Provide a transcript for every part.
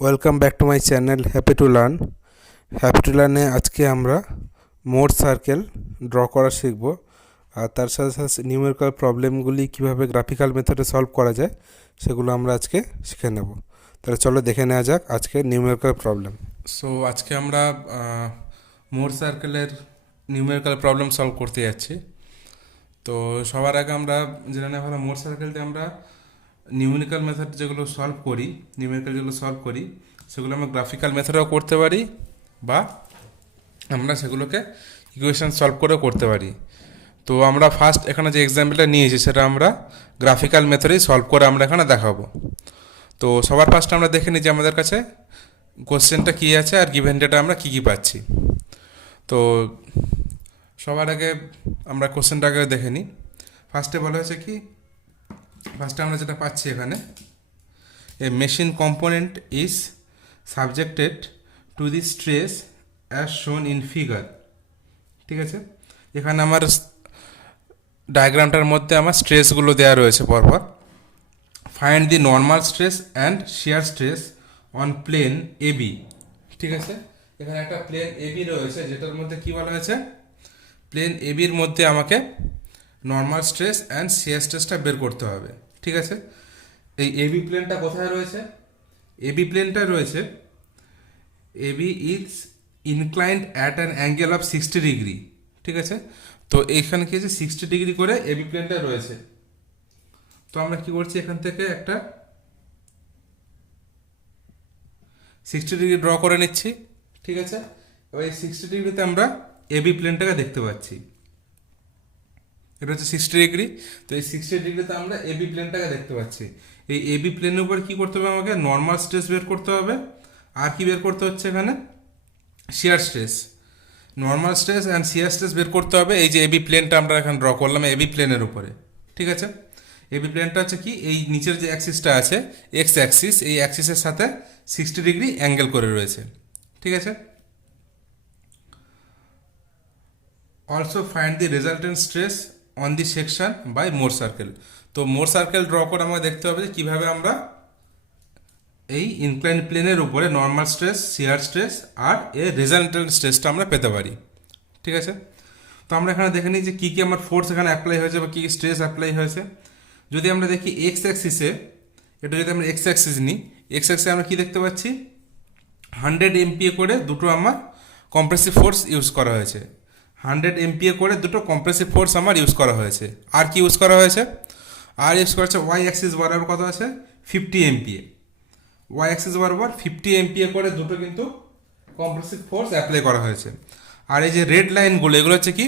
Welcome back to my channel happy to learn. Happy to লার্নে আজকে আমরা মোর circle draw করা শিখব, আর তার সাথে সাথে নিউমেরিক্যাল প্রবলেমগুলি কীভাবে গ্রাফিক্যাল মেথডে সলভ করা যায় সেগুলো আমরা আজকে শিখে নেব। তাহলে চলো দেখে নেওয়া যাক আজকে নিউমেরিক্যাল প্রবলেম। সো আজকে আমরা মোর সার্কেলের নিউমেরিক্যাল প্রবলেম সলভ করতে যাচ্ছি। তো সবার আগে আমরা জেনে নেওয়া হলো মোর সার্কেলতে আমরা নিউমেরিক্যাল মেথড যেগুলো সলভ করি, সেগুলো আমরা গ্রাফিক্যাল মেথডেও করতে পারি বা আমরা সেগুলোকে ইকুয়েশন সলভ করেও করতে পারি। তো আমরা ফার্স্ট এখানে যে এক্সাম্পলটা নিয়েছি সেটা আমরা গ্রাফিক্যাল মেথডেই সলভ করে আমরা এখানে দেখাবো। তো সবার ফার্স্ট আমরা দেখে নিই যে আমাদের কাছে কোশ্চেনটা কী আছে আর গিভেন ডেটা আমরা কী কী পাচ্ছি। তো সবার আগে আমরা কোশ্চেনটাকে দেখে নিই। ফার্স্টে বলা হয়েছে কি, ফার্স্টে আমরা যেটা পাচ্ছি এখানে, a machine component is subjected to the stress as shown in figure. ঠিক আছে, এখানে আমার ডায়াগ্রামটার মধ্যে আমার স্ট্রেসগুলো দেওয়া রয়েছে পরপর। Find the normal stress and shear stress on plane AB. ঠিক আছে, এখানে একটা প্লেন এবি রয়েছে যেটার মধ্যে কি বলা হয়েছে, প্লেন এবির মধ্যে আমাকে নর্মাল স্ট্রেস অ্যান্ড শিয়ার স্ট্রেসটা বের করতে হবে। ঠিক আছে, এই এবি প্লেনটা কোথায় রয়েছে? এবি প্লেনটা রয়েছে, AB is inclined at an angle of 60 degree. ঠিক আছে, তো এখানে কি আছে, 60 ডিগ্রি করে এবি প্লেনটা রয়েছে। তো আমরা কি করছি, এখান থেকে একটা 60 ডিগ্রি ড্র করে নিচ্ছি। ঠিক আছে, এবার এই 60 ডিগ্রিতে আমরা এবি প্লেনটাকে দেখতে পাচ্ছি। এটা হচ্ছে 60 ডিগ্রি। তো এই 60 ডিগ্রিতে আমরা এবি প্লেনটাকে দেখতে পাচ্ছি। এই এবি প্লেনের উপর কি করতে হবে, আমাকে নর্মাল স্ট্রেস বের করতে হবে। আর কি বের করতে হচ্ছে এখানে, shear stress. Normal stress and shear stress বের করতে হবে এই যে এবি প্লেনটা আমরা এখানে ড্র করলাম এবি প্লেনের উপরে। ঠিক আছে, এবি প্লেনটা হচ্ছে কি, এই নিচের যে অ্যাক্সিসটা আছে এক্স অ্যাক্সিস, এই অ্যাক্সিসের সাথে 60 ডিগ্রি অ্যাঙ্গেল করে রয়েছে। ঠিক আছে, also find the resultant stress on the section by Mohr circle. তো মোর সার্কেল ড্র করে আমাকে দেখতে হবে যে কীভাবে আমরা এই ইনক্লাইন প্লেনের উপরে নর্মাল স্ট্রেস, শিয়ার স্ট্রেস আর এর রেজাল্টেন্ট স্ট্রেসটা আমরা পেতে পারি। ঠিক আছে, তো আমরা এখানে দেখে নিই যে কী কী আমার ফোর্স এখানে অ্যাপ্লাই হয়েছে বা কী কী স্ট্রেস অ্যাপ্লাই হয়েছে। যদি আমরা দেখি এক্স অ্যাক্সিসে, এটা যদি আমরা এক্স অ্যাক্সিস নিই, এক্স অ্যাক্সিসে আমরা কী দেখতে পাচ্ছি, 100 MPa করে দুটো আমার কম্প্রেসিভ ফোর্স ইউজ করা হয়েছে। 100 MPa করে দুটো কম্প্রেসিভ ফোর্স আমার ইউজ করা হয়েছে। আর কি ইউজ করা হয়েছে, আর ইউজ করা হচ্ছে ওয়াই অ্যাক্সিস বরাবর কত আছে, 50 MPa। ওয়াই অ্যাক্সিস বরাবর 50 MPa করে দুটো কিন্তু কম্প্রেসিভ ফোর্স অ্যাপ্লাই করা হয়েছে। আর এই যে রেড লাইনগুলো, এগুলো হচ্ছে কি,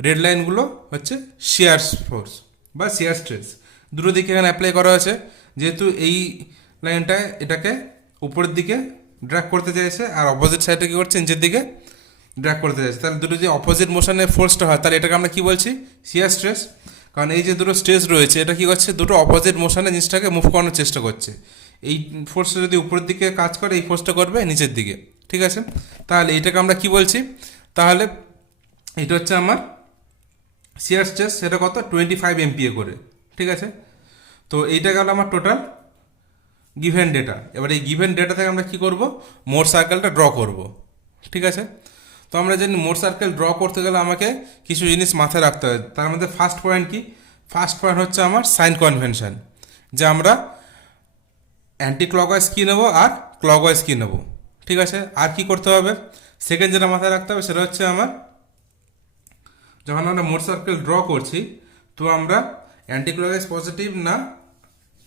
রেড লাইনগুলো হচ্ছে শিয়ার ফোর্স বা শিয়ার স্ট্রেস। দুটো দিকে এখানে অ্যাপ্লাই করা হয়েছে। যেহেতু এই লাইনটায় এটাকে উপরের দিকে ড্র্যাগ করতে চাইছে আর অপোজিট সাইডে কী করছে, নিচের দিকে ড্র্যাগ করতে চাইছে, তাহলে দুটো যে অপোজিট মোশনে ফোর্সটা হয় তাহলে এটাকে আমরা কী বলছি, শিয়ার স্ট্রেস। কারণ এই যে দুটো স্ট্রেস রয়েছে এটা কী করছে, দুটো অপোজিট মোশনে জিনিসটাকে মুভ করানোর চেষ্টা করছে। এই ফোর্সটা যদি উপরের দিকে কাজ করে, এই ফোর্সটা করবে নিচের দিকে। ঠিক আছে, তাহলে এইটাকে আমরা কি বলছি, তাহলে এটা হচ্ছে আমার শিয়ার স্ট্রেস, সেটা কত, 25 MPa করে। ঠিক আছে, তো এইটা গেল আমার টোটাল গিভেন ডেটা। এবার এই গিভেন ডেটা থেকে আমরা কি করব, মোর সার্কেলটা ড্র করব। ঠিক আছে, তো আমরা জানি মোর সার্কেল ড্র করতে গেলে আমাকে কিছু জিনিস মাথায় রাখতে হয়। তার মধ্যে ফার্স্ট পয়েন্ট কি, ফার্স্ট পয়েন্ট হচ্ছে আমার সাইন কনভেনশন, যে আমরা অ্যান্টি ক্লকওয়াইজ কী নেবো আর ক্লকওয়াইজ কী নেবো। ঠিক আছে, আর কি করতে হবে, সেকেন্ড যেটা মাথায় রাখতে হবে সেটা হচ্ছে আমার, যখন আমরা মোর সার্কেল ড্র করছি তো আমরা অ্যান্টি ক্লকওয়াইজ পজিটিভ না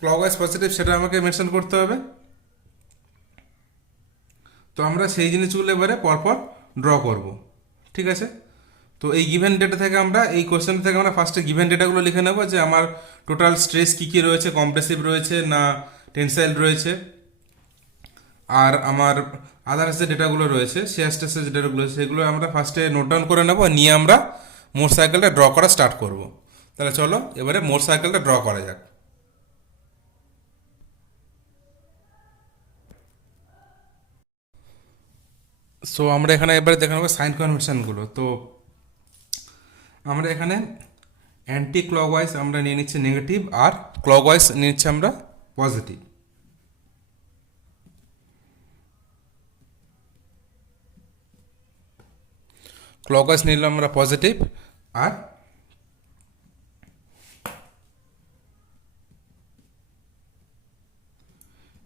ক্লকওয়াইজ পজিটিভ সেটা আমাকে মেনশন করতে হবে। তো আমরা সেই জিনিসগুলো এবারে পরপর ড্র করব। ঠিক আছে, তো এই গিভেন ডেটা থেকে আমরা, এই কোশ্চেন থেকে আমরা ফার্স্টে গিভেন ডেটাগুলো লিখে নেব, যে আমার টোটাল স্ট্রেস কী কী রয়েছে, কম্প্রেসিভ রয়েছে না টেনসাইল রয়েছে, আর আমার আদার্স যে ডেটাগুলো রয়েছে, শেয়ার স্ট্রেসের যে ডেটাগুলো রয়েছে সেগুলো আমরা ফার্স্টে নোট ডাউন করে নেব, নিয়ে আমরা মোর সাইকেলটা ড্র করা স্টার্ট করব। তাহলে চলো এবারে মোর সাইকেলটা ড্র করা যাক। সো আমরা এখানে এবারে দেখে নেবো সাইন কনভেনশনগুলো। তো আমরা এখানে অ্যান্টি ক্লকওয়াইজ আমরা নিয়ে নিচ্ছি নেগেটিভ, আর ক্লকওয়াইজ নিয়ে নিচ্ছি আমরা পজিটিভ। ক্লকওয়াইজ নিলাম আমরা পজিটিভ, আর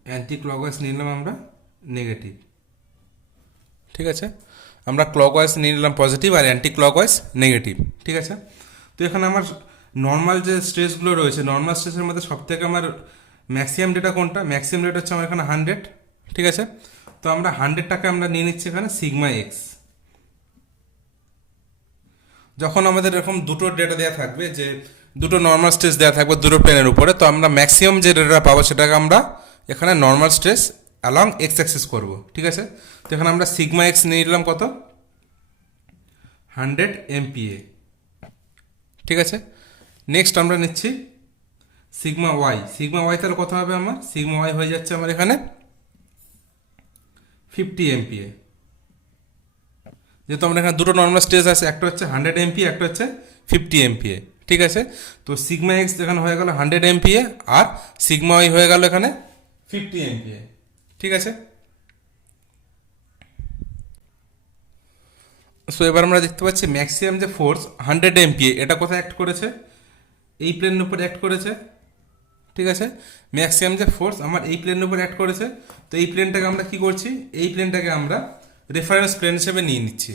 অ্যান্টি ক্লকওয়াইজ নিলাম আমরা নেগেটিভ। ঠিক আছে, আমরা ক্লকওয়াইজ নিয়ে নিলাম পজিটিভ আর অ্যান্টি ক্লকওয়াইজ নেগেটিভ। ঠিক আছে, তো এখানে আমার নর্মাল যে স্ট্রেসগুলো রয়েছে, নর্মাল স্ট্রেসের মধ্যে সবথেকে আমার ম্যাক্সিমাম ডেটা কোনটা? ম্যাক্সিমাম ডেটা হচ্ছে আমার এখানে 100। ঠিক আছে, তো আমরা 100টাকে আমরা নিয়ে নিচ্ছি এখানে সিগমা এক্স। যখন আমাদের এরকম দুটো ডেটা দেওয়া থাকবে, যে দুটো নর্মাল স্ট্রেস দেওয়া থাকবে দুটো প্লেনের উপরে, তো আমরা ম্যাক্সিমাম যে ডেটা পাবো সেটাকে আমরা এখানে normal stress along x Axis করব। ঠিক আছে, তো এখানে আমরা সিগমা এক্স নিয়ে নিলাম কত? 100 MPa। ঠিক আছে, নেক্সট আমরা নিচ্ছি সিগমা ওয়াই। সিগমা ওয়াই তাহলে কত হবে? আমার সিগমা ওয়াই হয়ে যাচ্ছে আমার এখানে 50 MPa। যেহেতু আমরা এখানে দুটো নর্মাল স্ট্রেস আছে, একটা হচ্ছে 100 MPa, একটা হচ্ছে 50 MPa। ঠিক আছে, তো সিগমা এক্স এখানে হয়ে গেল 100 MPa আর সিগমা ওয়াই হয়ে গেল এখানে 50 MPa। ঠিক আছে, সো এবার আমরা দেখতে পাচ্ছি ম্যাক্সিমাম যে ফোর্স 100 MPa এটা কোথায় অ্যাক্ট করেছে? এই প্লেনের উপর অ্যাক্ট করেছে। ঠিক আছে, ম্যাক্সিমাম যে ফোর্স আমার এই প্লেনের উপর অ্যাক্ট করেছে। তো এই প্লেনটাকে আমরা কি করছি? এই প্লেনটাকে আমরা রেফারেন্স প্লেন হিসেবে নিয়ে নিচ্ছি।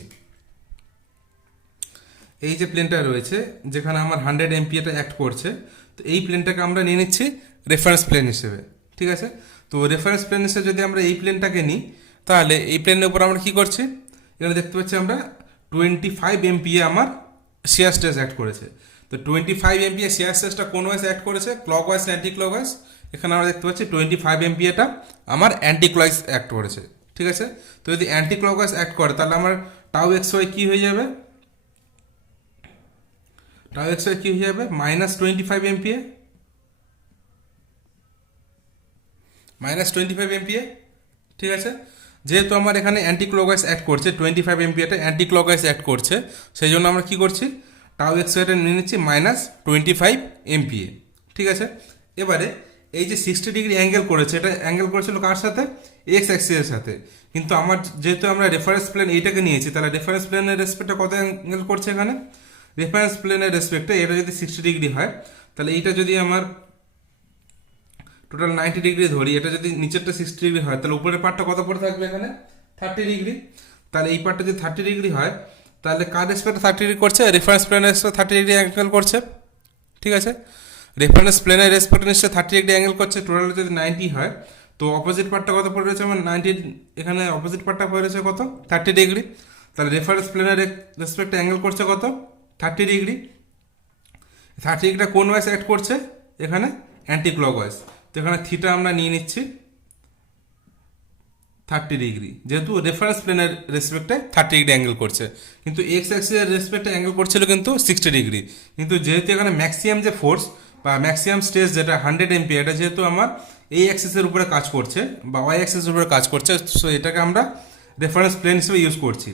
এই যে প্লেনটা রয়েছে যেখানে আমার 100 MPaটা অ্যাক্ট করছে, তো এই প্লেনটাকে আমরা নিয়ে নিচ্ছি রেফারেন্স প্লেন হিসেবে। ঠিক আছে, তো রেফারেন্স প্লেন হিসেবে যদি আমরা এই প্লেনটাকে নিই, তাহলে এই প্লেনের উপর আমরা কি করছি? এখানে দেখতে পাচ্ছি আমরা 25 MPa আমার শিয়ার স্ট্রেস অ্যাক্ট করেছে। তো 25 MPa শিয়ার স্ট্রেসটা কোন ওয়াইজ অ্যাক্ট করেছে? ক্লকওয়াইজ না অ্যান্টি ক্লকওয়াইজ? এখানে আমরা দেখতে পাচ্ছি 25 MPaটা আমার অ্যান্টি ক্লকওয়াইজ অ্যাক্ট করেছে। ঠিক আছে, তো যদি অ্যান্টি ক্লকওয়াইজ অ্যাক্ট করে তাহলে আমার টাউ এক্স ওয়াই কী হয়ে যাবে? টাউ এক্স ওয়াই কী হয়ে যাবে? -25 MPa। -25 MPa। ঠিক আছে, যেহেতু আমার এখানে অ্যান্টি ক্লকওয়াইজ অ্যাক্ট করছে, 25 MPaটা অ্যান্টি ক্লকওয়াইজ অ্যাক্ট করছে, সেই জন্য আমরা কি করছি? টাউ এক্স ওয়াইটা নিয়ে নিচ্ছি -25 MPa। ঠিক আছে, এবারে এই যে 60 ডিগ্রি অ্যাঙ্গেল করেছে, এটা অ্যাঙ্গেল করেছিল কার সাথে? এক্স অ্যাক্সিসের সাথে। কিন্তু আমার যেহেতু আমরা রেফারেন্স প্লেন এইটাকে নিয়েছি, তাহলে রেফারেন্স প্লেনের রেসপেক্টে কত অ্যাঙ্গেল করছে এখানে? রেফারেন্স প্লেনের রেসপেক্টে এটা যদি 60 ডিগ্রি হয়, তাহলে এইটা যদি আমার টোটাল 90 ডিগ্রি ধরি, এটা যদি নিচেরটা 60 ডিগ্রি হয়, তাহলে উপরের পার্টটা কত পড়ে থাকবে এখানে? 30 ডিগ্রি। তাহলে এই পার্টটা যদি 30 ডিগ্রি হয়, তাহলে কার রেসপেক্টে 30 ডিগ্রি করছে? রেফারেন্স প্লেনের রেসপেক্টে 30 ডিগ্রি অ্যাঙ্গেল করছে। ঠিক আছে, রেফারেন্স প্লেনের রেসপেক্টে নিশ্চয়ই 30 ডিগ্রি অ্যাঙ্গেল করছে। টোটাল যদি 90 হয়, তো অপোজিট পার্টটা কত পড়ে রয়েছে আমার? 90। এখানে অপোজিট পার্টটা পড়ে রয়েছে কত? 30 ডিগ্রি। তাহলে রেফারেন্স প্লেনের রেসপেক্টে অ্যাঙ্গেল করছে কত? 30 ডিগ্রি। 30 ডিগ্রিটা কোন ওয়াইজ অ্যাক্ট করছে? এখানে অ্যান্টি ক্লকওয়াইজ। তো এখানে থিটা আমরা নিয়ে নিচ্ছি 30 ডিগ্রি, যেহেতু রেফারেন্স প্লেনের রেসপেক্টে 30 ডিগ্রি অ্যাঙ্গেল করছে, কিন্তু এক্স অ্যাক্সিসের রেসপেক্টে অ্যাঙ্গেল করছিল কিন্তু 60 ডিগ্রি। কিন্তু যেহেতু এখানে ম্যাক্সিমাম যে ফোর্স বা ম্যাক্সিমাম স্ট্রেস যেটা 100 MPa, এটা যেহেতু আমার এই অ্যাক্সিসের উপরে কাজ করছে বা ওয়াই অ্যাক্সিসের উপরে কাজ করছে, সো এটাকে আমরা রেফারেন্স প্লেন হিসেবে ইউজ করছি।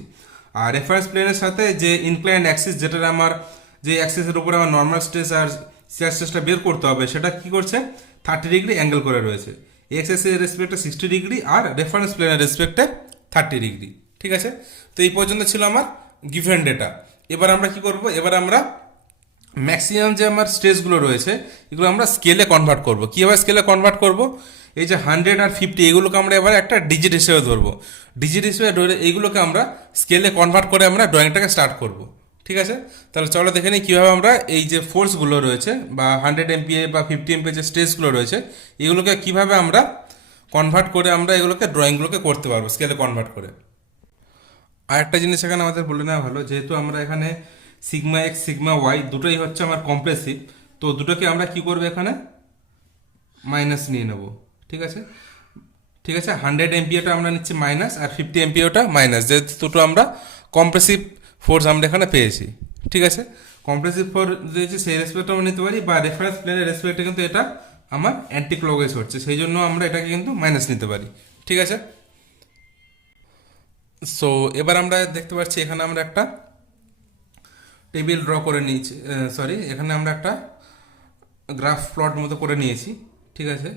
আর রেফারেন্স প্লেনের সাথে যে ইনক্লাইন্ড অ্যাক্সিস, যেটা আমার যে অ্যাক্সিসের উপরে আমার নর্মাল স্ট্রেস আর শিয়ার স্ট্রেসটা বের করতে হবে, সেটা কি করছে? 30 ডিগ্রি অ্যাঙ্গেল করে রয়েছে। এক্স অ্যাক্সিসের রেসপেক্টে 60 ডিগ্রি আর রেফারেন্স প্লেনের রেসপেক্টে 30 ডিগ্রি। ঠিক আছে, তো এই পর্যন্ত ছিল আমার গিভেন ডেটা। এবার আমরা কি করব? এবার আমরা ম্যাক্সিমাম যে আমার স্ট্রেসগুলো রয়েছে এগুলো আমরা স্কেলে কনভার্ট করব। কীভাবে স্কেলে কনভার্ট করব? এই যে 100 আর 50 এগুলোকে আমরা এবার একটা ডিজিট হিসেবে ধরবো। ডিজিট হিসেবে ধরে এইগুলোকে আমরা স্কেলে কনভার্ট করে আমরা ড্রয়িংটাকে স্টার্ট করব। ঠিক আছে, তাহলে চলো দেখে নিই কীভাবে আমরা এই যে ফোর্সগুলো রয়েছে বা 100 MPa বা 50 MPa যে স্ট্রেসগুলো রয়েছে, এগুলোকে কীভাবে আমরা কনভার্ট করে আমরা এগুলোকে ড্রয়িংগুলোকে করতে পারবো স্কেলে কনভার্ট করে। আর একটা জিনিস এখানে আমাদের বলে নেওয়া ভালো, যেহেতু আমরা এখানে সিগমা এক্স সিগমা ওয়াই দুটোই হচ্ছে আমার কম্প্রেসিভ, তো দুটোকে আমরা কি করবো? এখানে মাইনাস নিয়ে নেব। ঠিক আছে, ঠিক আছে, 100 MPaটা আমরা নিচ্ছি মাইনাস আর 50 MPaটা মাইনাস, যেহেতু দুটো আমরা কম্প্রেসিভ ফোর্স আমরা এখানে পেয়েছি। ঠিক আছে, কম্প্রেসিভ ফোর্স দিয়েছি সেই রেসপেক্টে আমরা নিতে পারি, বা রেফারেন্স প্লেনের রেসপেক্টে কিন্তু এটা আমার অ্যান্টি ক্লকওয়াইজ হচ্ছে, সেই জন্য আমরা এটাকে কিন্তু মাইনাস নিতে পারি। ঠিক আছে, সো এবার আমরা দেখতে পাচ্ছি এখানে আমরা একটা টেবিল ড্র করে নিয়েছি, এখানে আমরা একটা গ্রাফ প্লট মতো করে নিয়েছি। ঠিক আছে,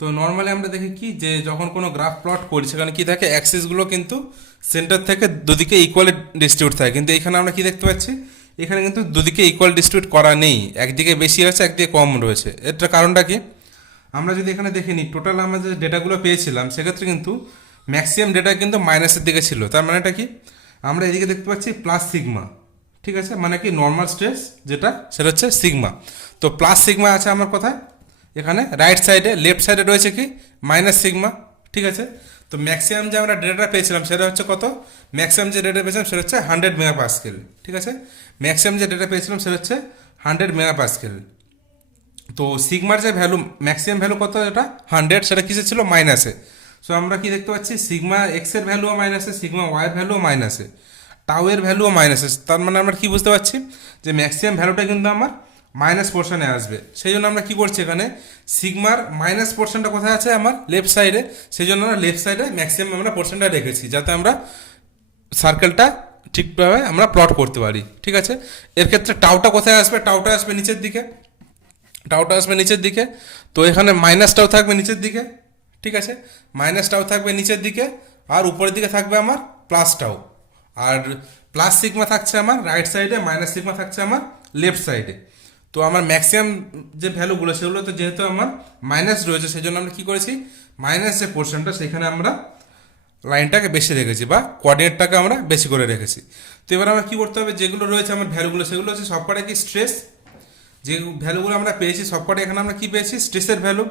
তো নর্মালি আমরা দেখি কি যে যখন কোনো গ্রাফ প্লট করি সেখানে কি থাকে, অ্যাক্সিসগুলো কিন্তু সেন্টার থেকে দুদিকে ইকুয়ালি ডিস্ট্রিবিউট থাকে, কিন্তু এখানে আমরা কি দেখতে পাচ্ছি, এখানে কিন্তু দুদিকে ইকুয়াল ডিস্ট্রিবিউট করা নেই, একদিকে বেশি আছে একদিকে কম রয়েছে। এটার কারণটা কি, আমরা যদি এখানে দেখে নিই টোটাল আমরা যে ডেটাগুলো পেয়েছিলাম সেক্ষেত্রে কিন্তু ম্যাক্সিমাম ডেটা কিন্তু মাইনাসের দিকে ছিল। তার মানেটা কি, আমরা এদিকে দেখতে পাচ্ছি প্লাস সিগমা, ঠিক আছে, মানে কি নর্মাল স্ট্রেস যেটা সেটা হচ্ছে সিগমা। তো প্লাস সিগমা আছে আমার কোথায়, এখানে রাইট সাইডে, লেফট সাইডে রয়েছে কি মাইনাস সিগমা, ঠিক আছে। তো ম্যাক্সিমাম যে আমরা ডেটা পেয়েছিলাম সেটা হচ্ছে কত, ম্যাক্সিমাম যে ডেটা পেয়েছিলাম সেটা হচ্ছে 100 মেগাপাস্কেল, ঠিক আছে। ম্যাক্সিমাম যে ডেটা পেয়েছিলাম সেটা হচ্ছে 100 মেগাপাস্কেল। তো সিগমার যে ভ্যালু, ম্যাক্সিমাম ভ্যালু কত, এটা 100, সেটা কিসে ছিল, মাইনাসে। সো আমরা কি দেখতে পাচ্ছি, সিগমা এক্সের ভ্যালুও মাইনাসে, সিগমা ওয়াইয়ের ভ্যালুও মাইনাসে, টাউ এর ভ্যালুও মাইনাসে। তার মানে আমরা কি বুঝতে পারছি যে ম্যাক্সিমাম ভ্যালুটা কিন্তু আমার মাইনাস পোর্শনে আসবে। সেই জন্য আমরা কি করছি, এখানে সিগমার মাইনাস পোর্শনটা কোথায় আছে, আমার লেফট সাইডে। সেই জন্য আমরা লেফট সাইডে ম্যাক্সিমাম আমরা পোর্শনটা রেখেছি, যাতে আমরা সার্কেলটা ঠিকভাবে আমরা প্লট করতে পারি, ঠিক আছে। এর ক্ষেত্রে টাউটা কোথায় আসবে, টাউটা আসবে নিচের দিকে, টাউটা আসবে নিচের দিকে। তো এখানে মাইনাস টাউ থাকবে নিচের দিকে, ঠিক আছে, মাইনাস টাউ থাকবে নিচের দিকে, আর উপরের দিকে থাকবে আমার প্লাস টাউ। আর প্লাস সিগমা থাকছে আমার রাইট সাইডে, মাইনাস সিগমা থাকছে আমার লেফট সাইডে। তো আমার ম্যাক্সিমাম যে ভ্যালুগুলো সেগুলো তো যেহেতু আমার মাইনাস রয়েছে, সেই জন্য আমরা কী করেছি, মাইনাস যে পোর্শনটা সেখানে আমরা লাইনটাকে বেশি রেখেছি বা কোঅর্ডিনেটটাকে আমরা বেশি করে রেখেছি। তো এবার আমরা কী করতে হবে, যেগুলো রয়েছে আমার ভ্যালুগুলো সেগুলো হচ্ছে সবকটা কি স্ট্রেস, যে ভ্যালুগুলো আমরা পেয়েছি সবকটা এখানে আমরা কি পেয়েছি, স্ট্রেসের ভ্যালু।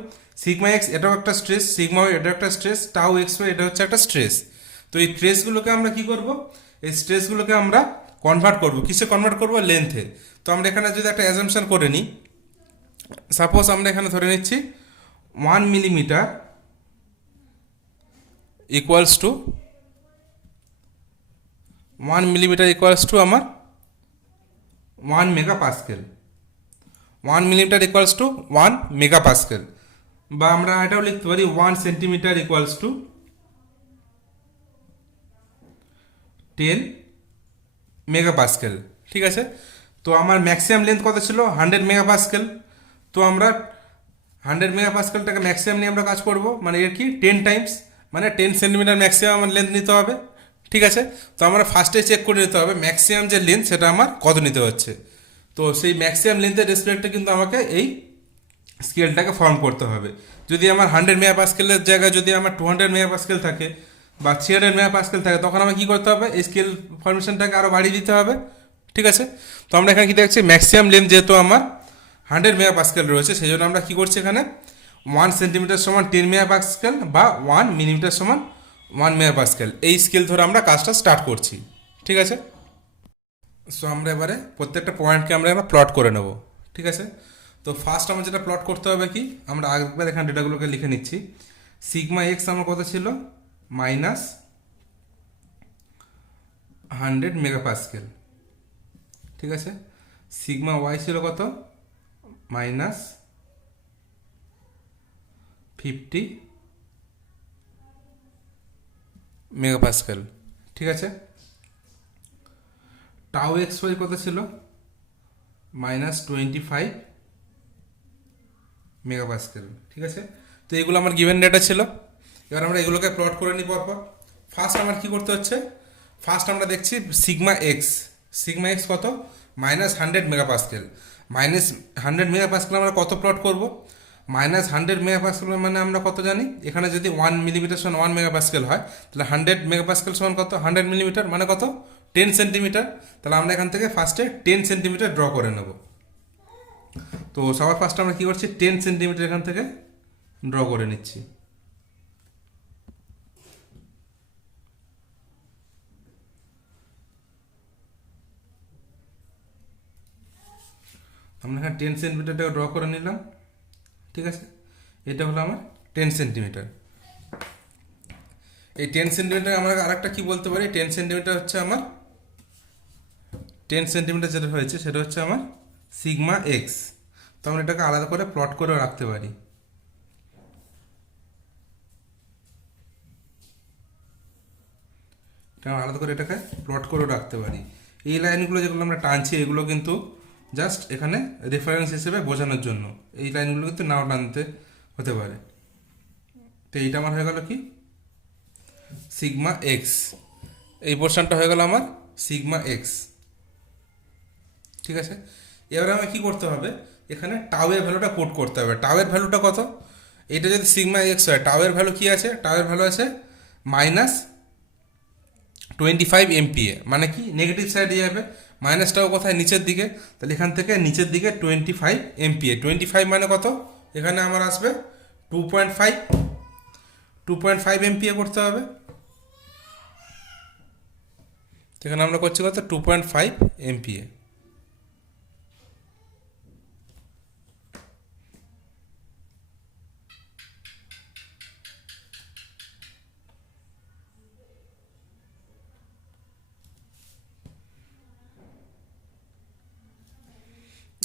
সিগমা এক্স এটাও একটা স্ট্রেস, সিগমা ওয়াই এটা একটা স্ট্রেস, টাউ এক্স ওয়াই এটা হচ্ছে একটা স্ট্রেস। তো এই স্ট্রেসগুলোকে আমরা কি করব, এই স্ট্রেসগুলোকে আমরা কনভার্ট করব, কিসে কনভার্ট করব, লেন্থে। তো আমরা এখানে যদি একটা অ্যাজাম্পশন করে নিই, সাপোজ আমরা এখানে ধরে নিচ্ছি 1 millimetre equals to 1 millimetre equals to আমার 1 মেগাপাস্কেল, 1 মিলিমিটার ইকুয়ালস টু 1 মেগাপাস্কেল। বা আমরা এটাও লিখতে পারি 1 সেন্টিমিটার ইকুয়ালস টু 10 মেগাপাস্কেল, ঠিক আছে। তো আমার ম্যাক্সিমাম লেন্থ কত ছিল, 100 মেগাপাস্কেল। তো আমরা 100 মেগাপাস্কেলটাকে ম্যাক্সিমাম নিয়ে আমরা কাজ করব, মানে এর কি 10 টাইমস, মানে 10 সেন্টিমিটার ম্যাক্সিমাম আমার লেন্থ নিতে হবে, ঠিক আছে। তো আমরা ফার্স্টে চেক করে নিতে হবে ম্যাক্সিমাম যে লেন্থ সেটা আমার কত নিতে হচ্ছে। তো সেই ম্যাক্সিমাম লেন্থের রেসপেক্টে কিন্তু আমাকে এই স্কেলটাকে ফর্ম করতে হবে। যদি আমার 100 মেগাপাস্কেলের জায়গায় যদি আমার 200 মেগাপাস্কেল থাকে বা 300 মেগাপাস্কেল থাকে, তখন আমার কী করতে হবে, এই স্কেল ফরমেশনটাকে আরও বাড়িয়ে দিতে হবে, ঠিক আছে। তো আমরা এখানে কী দেখছি, ম্যাক্সিমাম লেন্থ যেহেতু আমার 100 মেগাপাস্কেল রয়েছে, সেই জন্য আমরা কী করছি, এখানে 1 সেন্টিমিটার সমান 10 মেগাপাস্কেল বা 1 মিলিমিটার সমান 1 মেগাপাস্কেল, এই স্কেল ধরে আমরা কাজটা স্টার্ট করছি, ঠিক আছে। সো আমরা এবারে প্রত্যেকটা পয়েন্টকে আমরা এবার প্লট করে নেব, ঠিক আছে। তো ফার্স্ট আমার যেটা প্লট করতে হবে কি, আমরা একবার এখানে ডেটাগুলোকে লিখে নিচ্ছি। সিগমা এক্স আমার কত ছিল, মাইনাস 100 মেগাপাস্কেল, ঠিক আছে। সিগমা ওয়াই ছিল কত, মাইনাস 50 মেগাপাস্কেল, ঠিক আছে। টাউ এক্স ওয়াই কত ছিল, মাইনাস 25 মেগাপাস্কেল, ঠিক আছে। তো এগুলো আমার গিভেন ডেটা ছিল। এবার আমরা এগুলোকে প্লট করে নিই পরপর। ফার্স্ট আমার কি করতে হচ্ছে, ফার্স্ট আমরা দেখছি সিগমা এক্স, সিগমা এক্স কত, মাইনাস 100 মেগাপাস্কেল। মাইনাস 100 মেগাপাস্কেল আমরা কত প্লট করব, মাইনাস 100 মেগাপাস্কেল মানে আমরা কত জানি, এখানে যদি 1 মিলিমিটার সমান 1 মেগাপাস্কেল হয়, তাহলে 100 মেগাপাস্কেল সমান কত, 100 মিলিমিটার মানে কত, 10 সেন্টিমিটার। তাহলে আমরা এখান থেকে ফার্স্টে 10 সেন্টিমিটার ড্র করে নেব। তো সবার ফার্স্ট আমরা কী করছি, 10 সেন্টিমিটার এখান থেকে ড্র করে নিচ্ছি। আমরা এখানে 10 সেন্টিমিটারটাকে ড্র করে নিলাম, ঠিক আছে। এটা হলো আমার 10 সেন্টিমিটার। এই 10 সেন্টিমিটার আমরা আরেকটা কি বলতে পারি, 10 সেন্টিমিটার হচ্ছে আমার 10 সেন্টিমিটার যেটা হয়েছে সেটা হচ্ছে আমার সিগমা এক্স। তো আমরা এটাকে আলাদা করে প্লট করে রাখতে পারি। এটা আলাদা করে এটাকে প্লট করে রাখতে পারি। এই লাইনগুলো যেগুলো আমরা টানছি এগুলো কিন্তু জাস্ট এখানে রেফারেন্স হিসেবে বোঝানোর জন্য, এই লাইনগুলো কিন্তু নাও টানতে হতে পারে। তো এইটা আমার হয়ে গেল কি সিগমা এক্স, এই পোর্শনটা হয়ে গেল আমার সিগমা এক্স। ঠিক আছে, এবার আমাকে কী করতে হবে, এখানে টাউয়ের ভ্যালুটা পুট করতে হবে। টাউয়ের ভ্যালুটা কত, এটা যদি সিগমা এক্স হয়, টাউয়ের ভ্যালু কী আছে, টাউয়ের ভ্যালু আছে -25 MPa, মানে কি নেগেটিভ সাইডে যাবে, মাইনাসটাও কোথায় নিচের দিকে, তাহলে এখান থেকে নিচের দিকে 25 MPa। 25 মানে কত, এখানে আমার আসবে 2.5 MPa করতে হবে। এখানে আমরা করছি কত 2.5 MPa।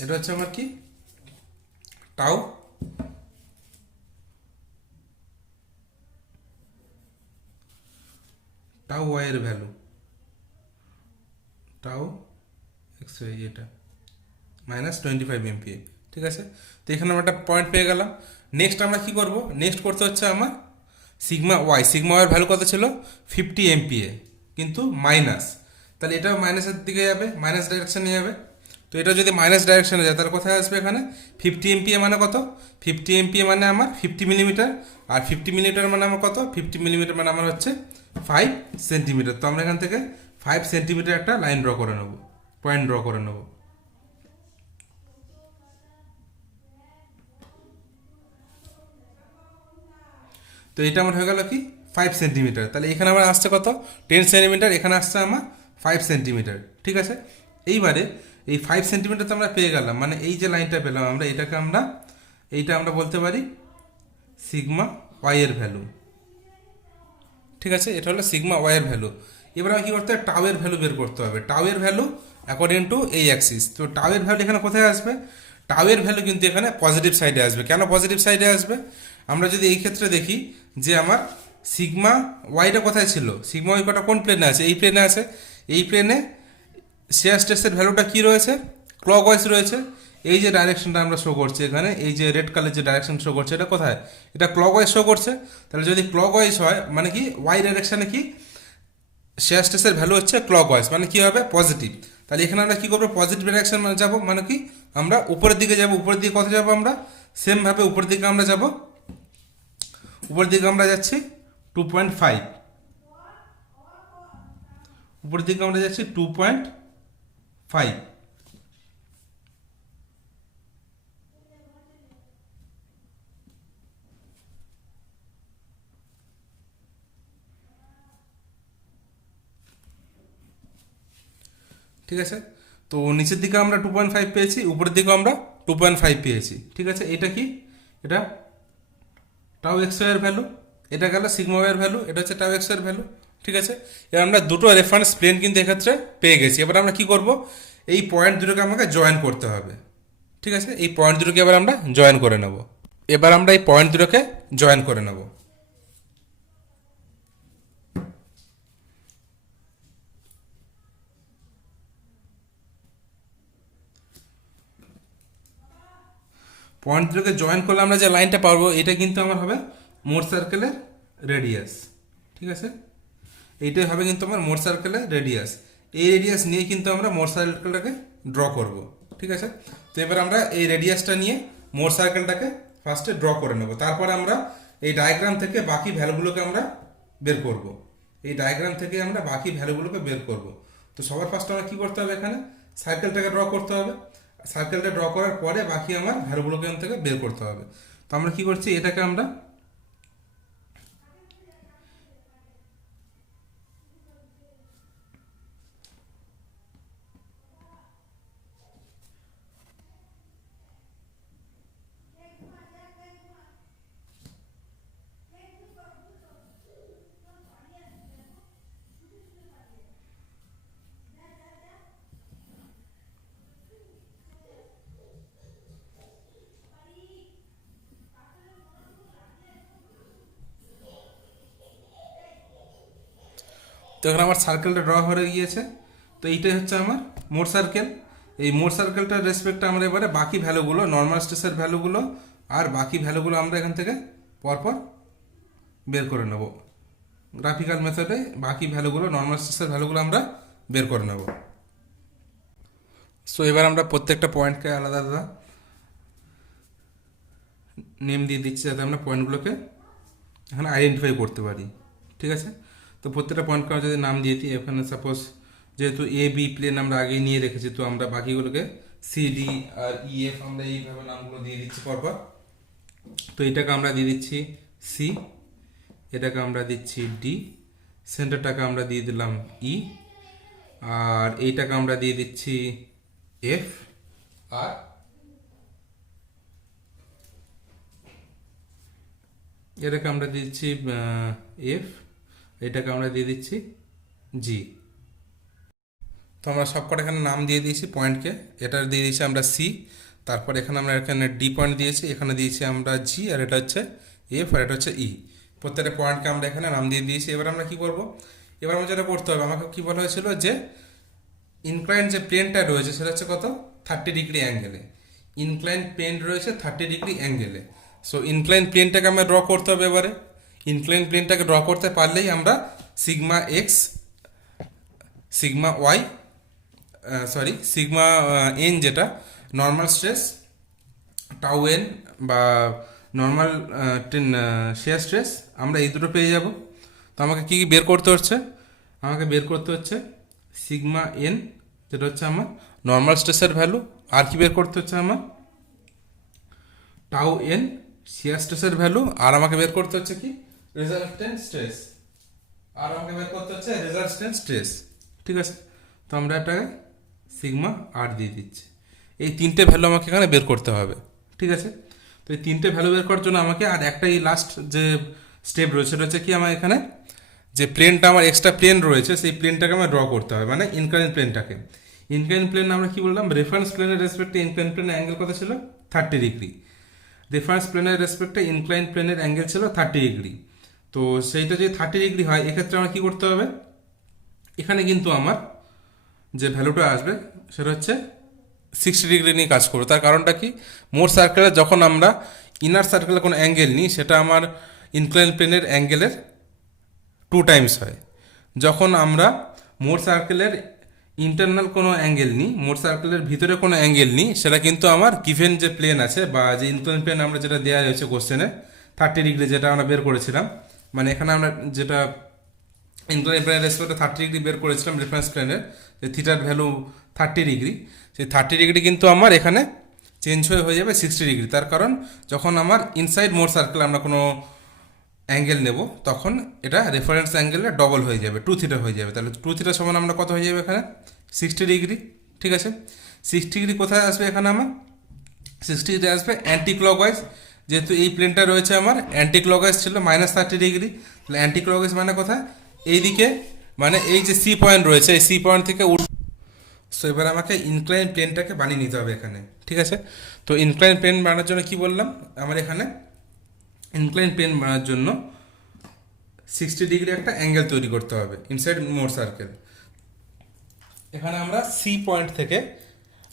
এটা হচ্ছে আমার কি টাউ টাউ ওয়াই এর ভ্যালু, টাউ এক্স ওয়াই, এটা -25 MPa। ঠিক আছে, তো এখানে আমরা একটা পয়েন্ট পেয়ে গেলাম। নেক্সট আমরা কি করব, নেক্সট করতে হচ্ছে আমার সিগমা ওয়াই। সিগমা ওয়াইয়ের ভ্যালু কত ছিল 50 MPa, কিন্তু মাইনাস, তাহলে এটাও মাইনাসের দিকে যাবে, মাইনাস ডাইরেকশানে যাবে। তো এটা যদি মাইনাস ডাইরেকশানে যায় তাহলে কোথায় আসবে, এখানে 50 MPa মানে কত, 50 MPa মানে আমার 50 মিলিমিটার, আর 50 মিলিমিটার মানে আমার কত, 50 মিলিমিটার মানে আমার হচ্ছে 5 সেন্টিমিটার। তো আমরা এখান থেকে 5 সেন্টিমিটার একটা লাইন ড্র করে নেব, পয়েন্ট ড্র করে নেব। তো এটা আমার হয়ে গেল কি 5 সেন্টিমিটার। তাহলে এখানে আমার আসছে কত 10 সেন্টিমিটার, এখানে আসছে আমার 5 সেন্টিমিটার। ঠিক আছে, এইবারে এই 5 সেন্টিমিটার তো আমরা পেয়ে গেলাম, মানে এই যে লাইনটা পেলাম আমরা, এইটা আমরা বলতে পারি সিগমা ওয়াই এর ভ্যালু। ঠিক আছে, এটা হলো সিগমা ওয়াই এর ভ্যালু। এবার আমি কী করতে হবে, টাউয়ের ভ্যালু বের করতে হবে। টাউয়ের ভ্যালু অ্যাকর্ডিং টু এই অ্যাক্সিস। তো টাউয়ের ভ্যালু এখানে কোথায় আসবে, টাউয়ের ভ্যালু কিন্তু এখানে পজিটিভ সাইডে আসবে। কেন পজিটিভ সাইডে আসবে, আমরা যদি এই ক্ষেত্রে দেখি যে আমার সিগমা ওয়াইটা কোথায় ছিল, সিগমা ওয়াই কটা কোন প্লেনে আছে, এই প্লেনে আছে। এই প্লেনে শেয়ার স্ট্রেসের ভ্যালুটা কী রয়েছে, ক্লকওয়াইজ রয়েছে। এই যে ডাইরেকশনটা আমরা শো করছি এখানে, এই যে রেড কালার যে ডাইরেকশন শো করছে, এটা কোথায়, এটা ক্লকওয়াইজ শো করছে। তাহলে যদি ক্লকওয়াইজ হয় মানে কি ওয়াই ডাইরেকশানে কি শেয়ার স্ট্রেসের ভ্যালু হচ্ছে ক্লকওয়াইজ, মানে কি হবে পজিটিভ। তাহলে এখানে আমরা কী করবো, পজিটিভ ডাইরেকশন যাবো, মানে কি আমরা উপরের দিকে যাব। উপরের দিকে কত যাবো আমরা, সেমভাবে উপরের দিকে আমরা যাব, উপরের দিকে আমরা যাচ্ছি 2.5, উপরের দিকে আমরা যাচ্ছি 2.5। ঠিক আছে, তো নিচের দিকে আমরা 2.5 পেয়েছি, উপরের দিকে আমরা 2.5 পেয়েছি। ঠিক আছে, এটা কি, এটা টাউ এক্স এর ভ্যালু, এটা গেল সিগমা এর ভ্যালু, এটা হচ্ছে টাউ এক্স এর ভ্যালু। ঠিক আছে, এবার আমরা দুটো রেফারেন্স প্লেন কিন্তু এক্ষেত্রে পেয়ে গেছি। এবার আমরা কি করব, এই পয়েন্ট দুটোকে আমাকে জয়েন করতে হবে। ঠিক আছে, এই পয়েন্ট দুটোকে এবার আমরা জয়েন করে নেব। এবার আমরা এই পয়েন্ট দুটোকে জয়েন করে নেব। পয়েন্ট দুটোকে জয়েন করলে আমরা যে লাইনটা পাবো, এটা কিন্তু আমার হবে মোর সার্কেলের রেডিয়াস। ঠিক আছে, এইটাই হবে কিন্তু আমার মোর সার্কেলের রেডিয়াস। এই রেডিয়াস নিয়ে কিন্তু আমরা মোর সার্কেলটাকে ড্র করব। ঠিক আছে, তো এবার আমরা এই রেডিয়াসটা নিয়ে মোর সার্কেলটাকে ফার্স্টে ড্র করে নেব। তারপরে আমরা এই ডায়াগ্রাম থেকে বাকি ভ্যালুগুলোকে আমরা বের করব। এই ডায়াগ্রাম থেকে আমরা বাকি ভ্যালুগুলোকে বের করব। তো সবার ফার্স্ট আমরা কী করতে হবে, এখানে সার্কেলটাকে ড্র করতে হবে। সার্কেলটা ড্র করার পরে বাকি আমার ভ্যালুগুলোকে এখান থেকে বের করতে হবে। তো আমরা কী করছি, এটাকে আমরা তো এখানে আমার সার্কেলটা ড্র হয়ে গিয়েছে। তো এইটাই হচ্ছে আমার মোট সার্কেল। এই মোট সার্কেলটার রেসপেক্টে আমরা এবারে বাকি ভ্যালুগুলো, নর্মাল স্ট্রেসের ভ্যালুগুলো আর বাকি ভ্যালুগুলো আমরা এখান থেকে পরপর বের করে নেব। গ্রাফিক্যাল মেথডে বাকি ভ্যালুগুলো, নর্মাল স্ট্রেসের ভ্যালুগুলো আমরা বের করে নেব। সো এবার আমরা প্রত্যেকটা পয়েন্টকে আলাদা আলাদা নেম দিয়ে দিচ্ছি, যাতে আমরা পয়েন্টগুলোকে এখানে আইডেন্টিফাই করতে পারি। ঠিক আছে, তো প্রত্যেকটা পয়েন্টকে আমরা যদি নাম দিয়ে দিই, এখানে সাপোজ যেহেতু এ বি প্লেন আমরা আগে নিয়ে রেখেছি, তো আমরা বাকিগুলোকে সি ডি আর ই এফ আমরা এইভাবে নামগুলো দিয়ে দিচ্ছি পরপর। তো এটাকে আমরা দিয়ে দিচ্ছি সি, এটাকে আমরা দিচ্ছি ডি, সেন্টারটাকে আমরা দিয়ে দিলাম ই, আর এইটাকে আমরা দিয়ে দিচ্ছি এফ, আর এটাকে আমরা দিয়ে দিচ্ছি এফ, এটাকে আমরা দিয়ে দিচ্ছি জি। তো আমরা সবকটা এখানে নাম দিয়ে দিয়েছি পয়েন্টকে। এটা দিয়ে দিয়েছি আমরা সি, তারপর এখানে আমরা এখানে ডি পয়েন্ট দিয়েছি, এখানে দিয়েছি আমরা জি, আর এটা হচ্ছে এফ, আর এটা হচ্ছে ই। প্রত্যেকটা পয়েন্টকে আমরা এখানে নাম দিয়ে দিয়েছি। এবার আমরা কি করব, এবার আমরা যেটা করতে হবে, আমাকে কি বলা হয়েছিল যে ইনক্লাইন যে প্লেনটা রয়েছে সেটা হচ্ছে কত, 30 ডিগ্রি অ্যাঙ্গেলে। ইনক্লাইন প্লেন রয়েছে 30 ডিগ্রি অ্যাঙ্গেলে। সো ইনক্লাইন প্লেনটাকে আমরা ড্র করতে হবে। এবারে ইনক্লাইন প্লেনটাকে ড্র করতে পারলেই আমরা sigma x, sigma y, sigma n যেটা নর্মাল স্ট্রেস, টাউ এন বা নর্মাল শেয়ার স্ট্রেস, আমরা এই দুটো পেয়ে যাব। তো আমাকে কী কী বের করতে হচ্ছে, আমাকে বের করতে হচ্ছে সিগমা এন, যেটা হচ্ছে আমার নর্মাল স্ট্রেসের ভ্যালু, আর কি বের করতে হচ্ছে আমার টাউ এন শেয়ার স্ট্রেসের ভ্যালু, আর আমাকে বের করতে হচ্ছে কি রেজাল্টেন্ট স্ট্রেস, আর আমাকে বের করতে হচ্ছে রেজাল্টেন্ট স্ট্রেস। ঠিক আছে, তো আমরা এটাকে সিগমা আর দিয়ে দিচ্ছি। এই তিনটে ভ্যালু আমাকে এখানে বের করতে হবে। ঠিক আছে, তো এই তিনটে ভ্যালু বের করার জন্য আমাকে আর একটাই লাস্ট যে স্টেপ রয়েছে, সেটা হচ্ছে কি আমার এখানে যে প্লেনটা আমার এক্সট্রা প্লেন রয়েছে, সেই প্লেনটাকে আমার ড্র করতে হবে, মানে ইনক্লাইন প্লেনটাকে। ইনক্লাইন প্লেন আমরা কি বললাম, রেফারেন্স প্লেনের রেসপেক্টে ইনক্লাইন প্লেনের অ্যাঙ্গেল কত ছিল, 30 ডিগ্রি। রেফারেন্স প্লেনের রেসপেক্টে ইনক্লাইন প্লেনের অ্যাঙ্গেল ছিল 30 ডিগ্রি। তো সেইটা যদি 30 ডিগ্রি হয়, এক্ষেত্রে আমার কী করতে হবে, এখানে কিন্তু আমার যে ভ্যালুটা আসবে সেটা হচ্ছে 60 ডিগ্রি নিয়ে কাজ করবো। তার কারণটা কি, মোর সার্কেলে যখন আমরা ইনার সার্কেলে কোনো অ্যাঙ্গেল নিই, সেটা আমার ইনক্লাইন প্লেনের অ্যাঙ্গেলের 2 টাইমস হয়। যখন আমরা মোর সার্কেলের ইন্টারনাল কোনো অ্যাঙ্গেল নিই, মোর সার্কেলের ভিতরে কোনো অ্যাঙ্গেল নিই, সেটা কিন্তু আমার গিভেন যে প্লেন আছে বা যে ইনক্লাইন প্লেন আমরা যেটা দেওয়া রয়েছে কোশ্চেনে 30 ডিগ্রি, যেটা আমরা বের করেছিলাম, মানে এখানে আমরা যেটা ইনক্লাইন প্লেনের রেসপেক্টে 30 ডিগ্রি বের করেছিলাম রেফারেন্স প্লেনের, যে থিটার ভ্যালু 30 ডিগ্রি, সেই 30 ডিগ্রি কিন্তু আমার এখানে চেঞ্জ হয়ে যাবে 60 ডিগ্রি। তার কারণ যখন আমার ইনসাইড মোর সার্কেল আমরা কোনো অ্যাঙ্গেল নেব, তখন এটা রেফারেন্স অ্যাঙ্গেলে ডবল হয়ে যাবে, 2 থিটা হয়ে যাবে। তাহলে 2 থিটা সমান আমরা কত হয়ে যাবে এখানে 60 ডিগ্রি। ঠিক আছে, 60 ডিগ্রি কোথায় আসবে এখানে আমার, 60 ডিগ্রি আসবে অ্যান্টি ক্লকওয়াইজ। যেহেতু এই প্লেনটা রয়েছে আমার অ্যান্টি ক্লকওয়াইজ ছিল -30 ডিগ্রি, তাহলে অ্যান্টি ক্লকওয়াইজ মানে কোথায়, এইদিকে, মানে এই যে সি পয়েন্ট রয়েছে, এই সি পয়েন্ট থেকে সো এবার আমাকে ইনক্লাইন প্লেনটাকে বানিয়ে নিতে হবে এখানে। ঠিক আছে, তো ইনক্লাইন প্লেন বানানোর জন্য কি বললাম, আমার এখানে ইনক্লাইন প্লেন বানানোর জন্য 60 ডিগ্রি একটা অ্যাঙ্গেল তৈরি করতে হবে ইনসাইড মোর সার্কেল। এখানে আমরা সি পয়েন্ট থেকে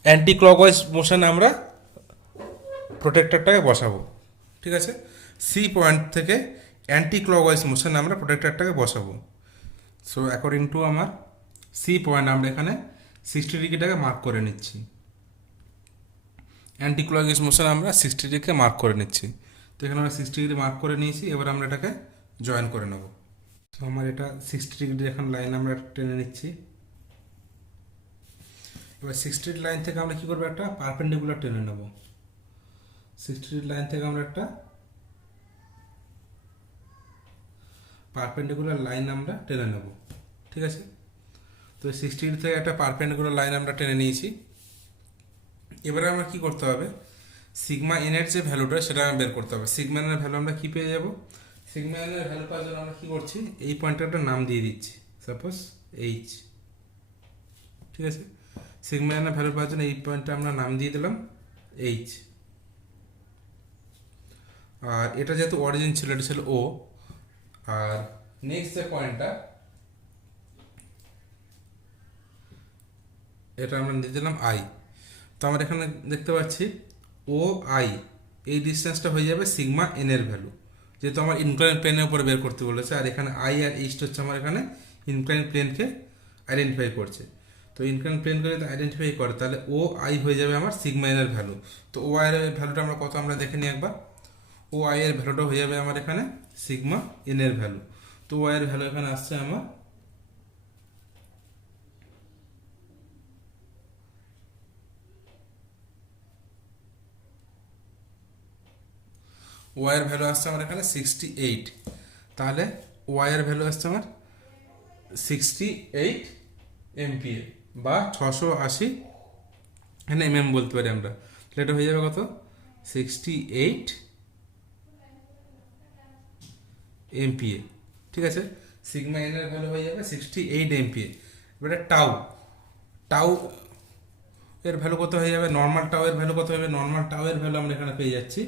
অ্যান্টি ক্লকওয়াইজ মোশন আমরা প্রোটেক্টরটাকে বসাবো। ঠিক আছে, সি পয়েন্ট থেকে অ্যান্টি ক্লকওয়াইজ মোশন আমরা প্রোটেক্টরটাকে বসাবো। সো অ্যাকর্ডিং টু আমার সি পয়েন্ট আমরা এখানে 60 ডিগ্রিটাকে মার্ক করে নিচ্ছি, অ্যান্টি ক্লকওয়াইজ মোশন আমরা 60 ডিগ্রিকে মার্ক করে নিচ্ছি। তো এখানে আমরা 60 ডিগ্রি মার্ক করে নিয়েছি। এবার আমরা এটাকে জয়েন করে নেব। তো আমার এটা 60 ডিগ্রি এখন লাইন আমরা টেনে নিচ্ছি। এবার 60 লাইন থেকে আমরা কী করবো, একটা পারপেন্ডিকুলার টেনে নেব। 60 লাইন থেকে আমরা একটা পারপেন্ডিকুলার লাইন আমরা টেনে নেব। ঠিক আছে, তো 60 থেকে একটা পারপেন্ডিকুলার লাইন আমরা টেনে নিয়েছি। এবারে আমরা কি করতে হবে, সিগমা এন এর যে ভ্যালুটা সেটা বের করতে হবে। সিগমা এন এর ভ্যালু আমরা কি পেয়ে যাব, সিগমা এন এর ভ্যালু পাওয়ার জন্য আমরা কি করছি, এই পয়েন্টটা একটা নাম দিয়ে দিচ্ছি, সাপোজ এইচ। ঠিক আছে, সিগমা এন এর ভ্যালু পাওয়ার জন্য এই পয়েন্টটা আমরা নাম দিয়ে দিলাম এইচ। আর এটা যেহেতু অরিজিন ছিল, এটা ছিল ও। আর নেক্সট যে পয়েন্টটা, এটা আমরা দিয়ে দিলাম আই। তো আমরা এখানে দেখতে পাচ্ছি ও আই, এই ডিস্টেন্সটা হয়ে যাবে সিগমা এন এর ভ্যালু। যেহেতু আমার ইনক্লাইন প্লেনের উপরে বের করতে বলেছে, আর এখানে আই আর ইস্ট হচ্ছে আমার এখানে ইনক্লাইন প্লেনকে আইডেন্টিফাই করছে। তো ইনক্লাইন প্লেনকে যদি আইডেন্টিফাই করে তাহলে ও আই হয়ে যাবে আমার সিগমা এন এর ভ্যালু। তো ও আই এর ভ্যালুটা আমরা কত আমরা দেখে নিই একবার। ও আই এর ভ্যালুটা হয়ে যাবে আমার এখানে সিগমা এন এর ভ্যালু। তো ও আই এর ভ্যালু এখানে আসছে আমার ওয়াই এর ভ্যালু আসছে আমার এখানে 68। তাহলে ওয়াই এর ভ্যালু আসছে আমার 68 এমপিএ বা 680 এখানে এমএম বলতে পারি আমরা। তাহলে এটা হয়ে যাবে কত 68 এমপিএ। ঠিক আছে, সিগমা এন এর ভ্যালু হয়ে যাবে 68 এমপিএ। এবারে টাউ টাউ এর ভ্যালু কত হয়ে যাবে, নর্মাল টাউ এর ভ্যালু কত হবে, নর্মাল টাউ এর ভ্যালু আমরা এখানে পেয়ে যাচ্ছি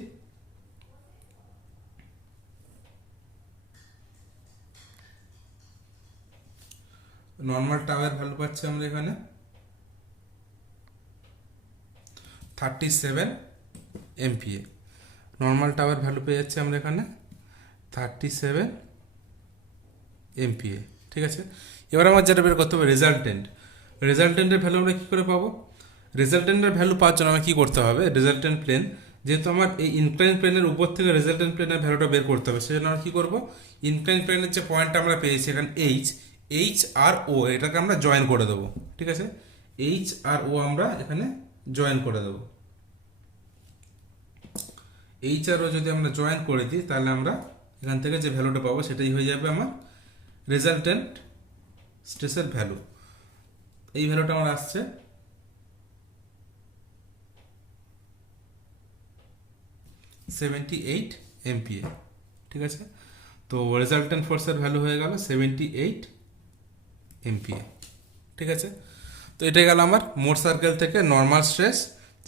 নর্মাল টাওয়ার ভ্যালু পাচ্ছি আমরা এখানে 37 এমপিএ। নর্মাল টাওয়ার ভ্যালু পেয়ে যাচ্ছি আমরা এখানে 37 এমপিএ। ঠিক আছে, এবার আমার যেটা বের করতে হবে রেজাল্টেন্ট। রেজাল্টেন্টের ভ্যালু আমরা কী করে পাবো, রেজাল্টেন্টের ভ্যালু পাওয়ার জন্য আমার কী করতে হবে, রেজাল্টেন্ট প্লেন যেহেতু আমার এই ইনক্লাইন প্লেনের উপর থেকে রেজাল্টেন্ট প্লেনের ভ্যালুটা বের করতে হবে, সেজন্য আমরা কী করবো, ইনক্লাইন প্লেনের যে পয়েন্টটা আমরা পেয়েছি এখানে এইচ আর ও এটাকে আমরা জয়েন করে দেবো। ঠিক আছে, এইচ আর ও আমরা এখানে জয়েন করে দেবো। এইচ আর ও যদি আমরা জয়েন করে দিই তাহলে আমরা এখান থেকে যে ভ্যালুটা পাবো সেটাই হয়ে যাবে আমার রেজাল্টেন্ট স্ট্রেসের ভ্যালু। এই ভ্যালুটা আমার আসছে 78 এমপিএ। ঠিক আছে, তো রেজাল্টেন্ট ফোর্সের ভ্যালু হয়ে গেল 78 এমপিএ। ঠিক আছে, তো এটা গেল আমার মোট সার্কেল থেকে নর্মাল স্ট্রেস,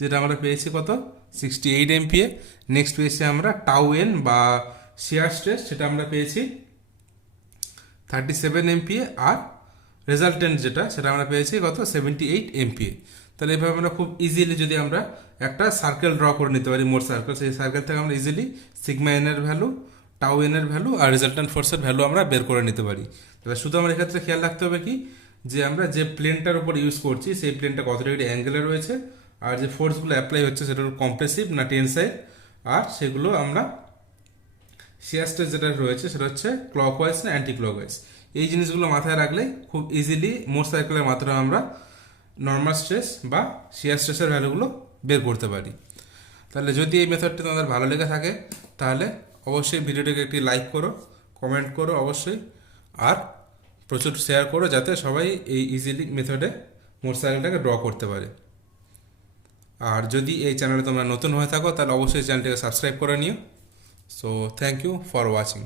যেটা আমরা পেয়েছি কত 68 এমপিএ। নেক্সট পেয়েছি আমরা টাউ এন বা শিয়ার স্ট্রেস, সেটা আমরা পেয়েছি 37 এমপিএ। আর রেজাল্টেন্ট যেটা সেটা আমরা পেয়েছি কত 78 এমপিএ। তাহলে এইভাবে আমরা খুব ইজিলি যদি আমরা একটা সার্কেল ড্র করে নিতে পারি মোট সার্কেল, সেই সার্কেল থেকে আমরা ইজিলি সিগমা এন এর ভ্যালু, টাউ এন এর ভ্যালু আর রেজাল্টেন্ট ফোর্সের ভ্যালু আমরা বের করে নিতে পারি। তাহলে শুধু আমার এক্ষেত্রে খেয়াল রাখতে হবে কি, যে আমরা যে প্লেনটার উপর ইউজ করছি সেই প্লেনটা কত ডিগ্রি অ্যাঙ্গেলে রয়েছে, আর যে ফোর্সগুলো অ্যাপ্লাই হচ্ছে সেটা কম্প্রেসিভ না টেনসাইল, আর সেগুলো আমরা শিয়ার স্ট্রেস যেটা রয়েছে সেটা হচ্ছে ক্লকওয়াইজ না অ্যান্টি ক্লকওয়াইজ। এই জিনিসগুলো মাথায় রাখলে খুব ইজিলি মোট সার্কেলের মাত্রায় আমরা নর্মাল স্ট্রেস বা শিয়ার স্ট্রেসের ভ্যালুগুলো বের করতে পারি। তাহলে যদি এই মেথডটি তোমাদের ভালো লেগে থাকে তাহলে অবশ্যই ভিডিওটিকে একটি লাইক করো, কমেন্ট করো অবশ্যই, আর প্রচুর শেয়ার করো যাতে সবাই এই ইজিলি মেথডে মোট সার্কেলটাকে ড্র করতে পারে। আর যদি এই চ্যানেলে তোমরা নতুন হয়ে থাকো তাহলে অবশ্যই চ্যানেলটিকে সাবস্ক্রাইব করে নিও। So thank you for watching.